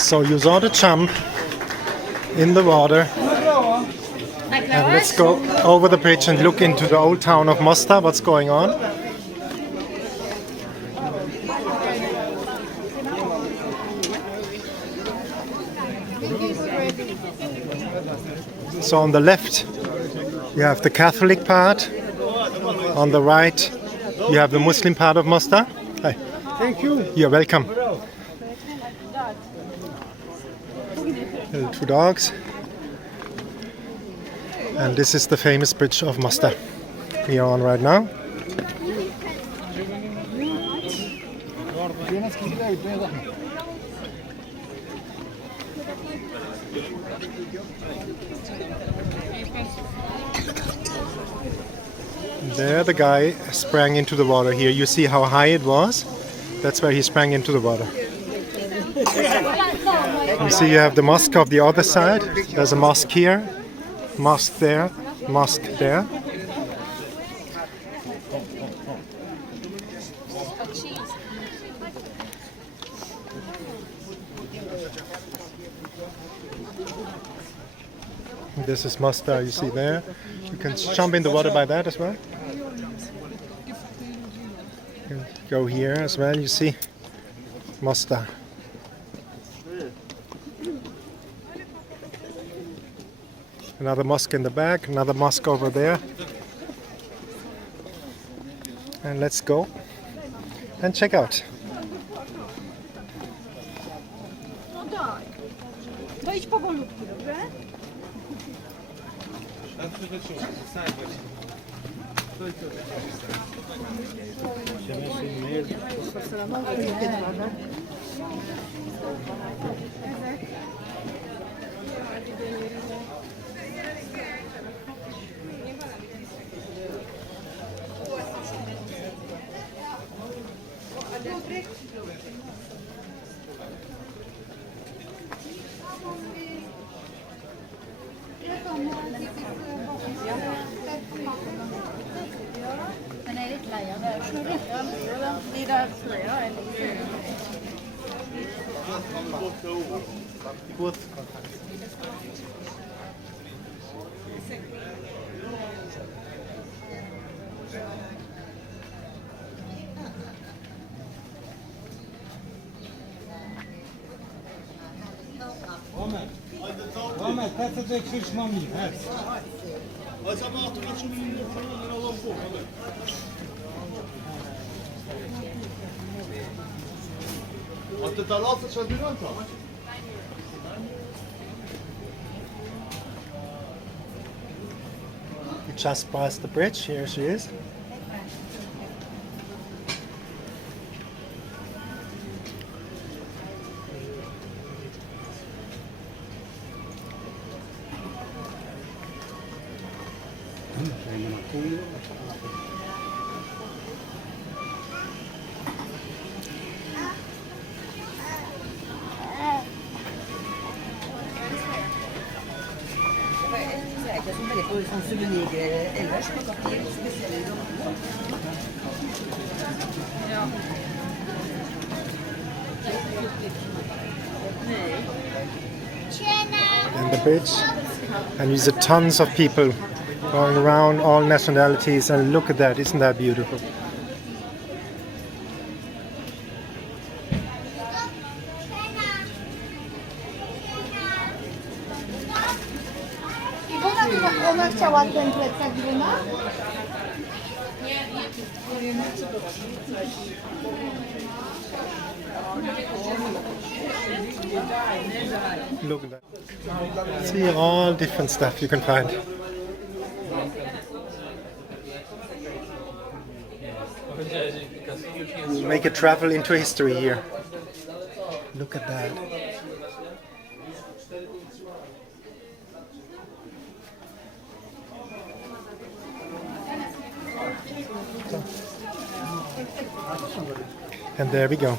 So you saw the jump in the water. And let's go over the bridge and look into the old town of Mostar, what's going on. So on the left you have the Catholic part, on the right you have the Muslim part of Mostar. Hi. Thank you. You're welcome. Little two dogs. And this is the famous bridge of Mostar we are on right now. There the guy sprang into the water. Here you see how high it was. That's where he sprang into the water. You see you have the mosque of the other side. There's a mosque here, mosque there, mosque there. This is Mostar, you see there. You can jump in the water by that as well. You can go here as well, you see Mostar. Another mosque in the back, another mosque over there. And let's go and check out. To idź powolutku, dobrze? Huth. Ahmet, kaç da kırk mami, evet. We just passed the bridge, here she is. And the bridge, and you see tons of people going around, all nationalities, and look at that, isn't that beautiful? Ona chciała ten plecak, Bruna? Look at that. See all different stuff you can find. Make a travel into history here. Look at that. And there we go.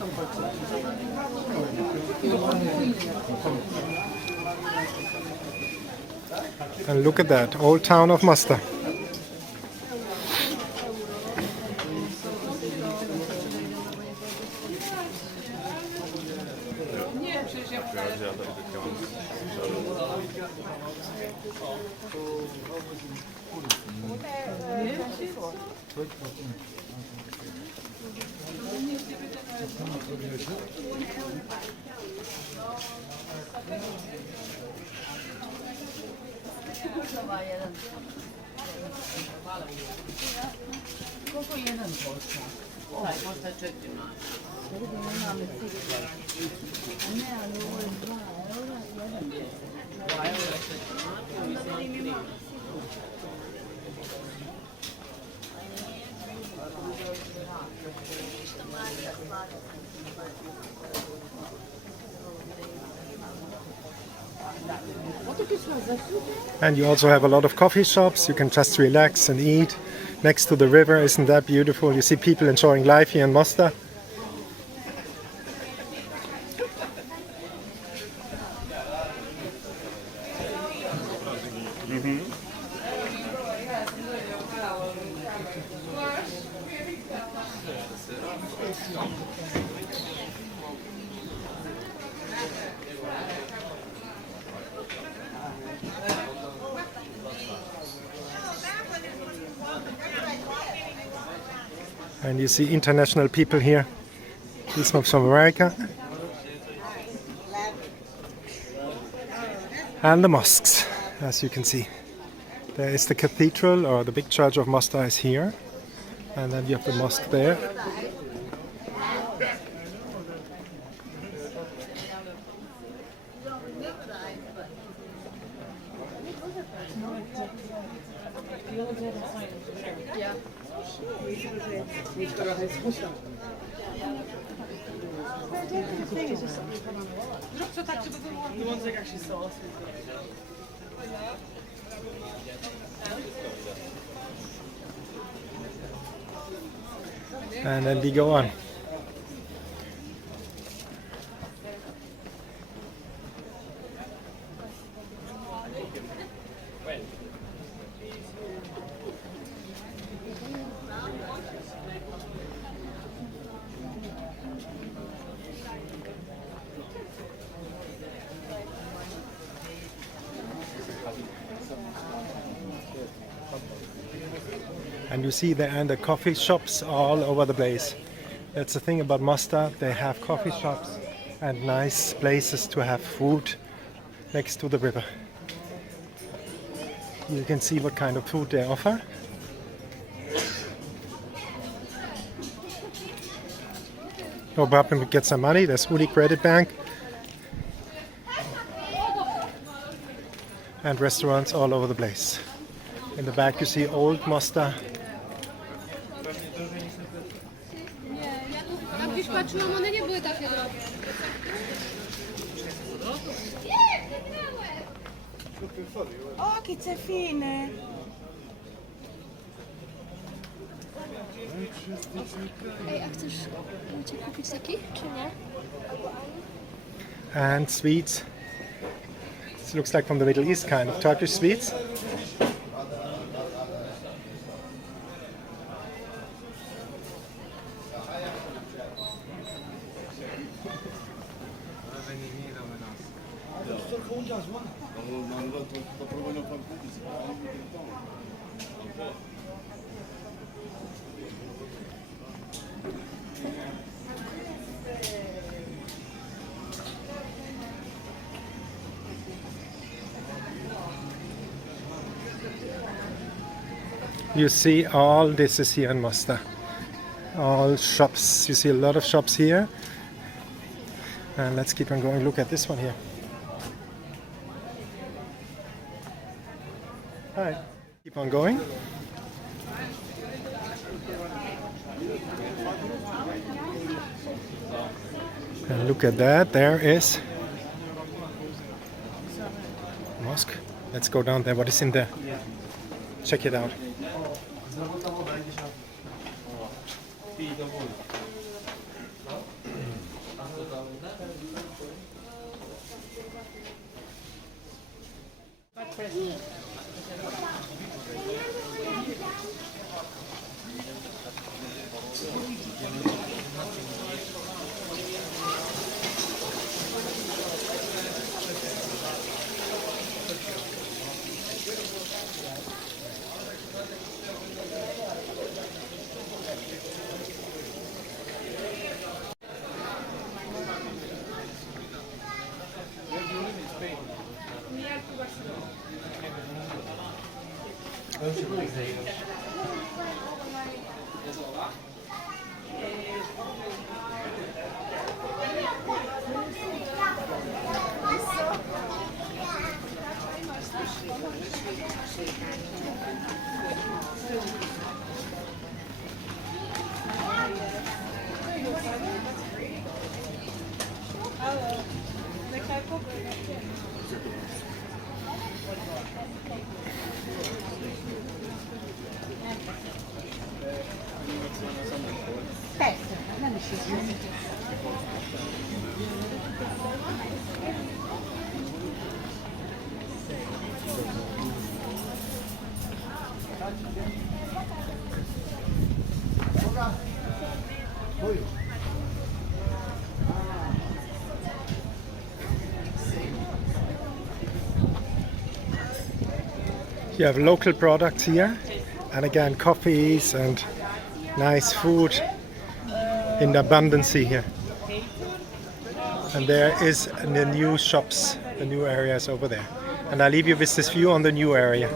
And look at that, old town of Mostar. And you also have a lot of coffee shops. You can just relax and eat next to the river. Isn't that beautiful? You see people enjoying life here in Mostar. And you see international people here. This one's from America. And the mosques, as you can see. There is the cathedral, or the big church of Mostar is here. And then you have the mosque there. And then we go on. And you see there are the coffee shops all over the place. That's the thing about Mostar. They have coffee shops and nice places to have food next to the river. You can see what kind of food they offer. No problem to get some money. There's Huth Credit Bank. And restaurants all over the place. In the back you see old Mostar. Patrzyłam, one nie były takie drogie. O, jakie fine. Ej, a chcesz Maciek kupić taki, czy nie? And sweets. This looks like from the Middle East, kind of Turkish sweets. You see all this is here in Mostar. All shops. You see a lot of shops here. And let's keep on going. Look at this one here. Hi. Keep on going. And look at that. There is mosque. Let's go down there. What is in there? Check it out. You have local products here, and again coffees and nice food in abundance here. And there is the new shops, the new areas over there. And I leave you with this view on the new area.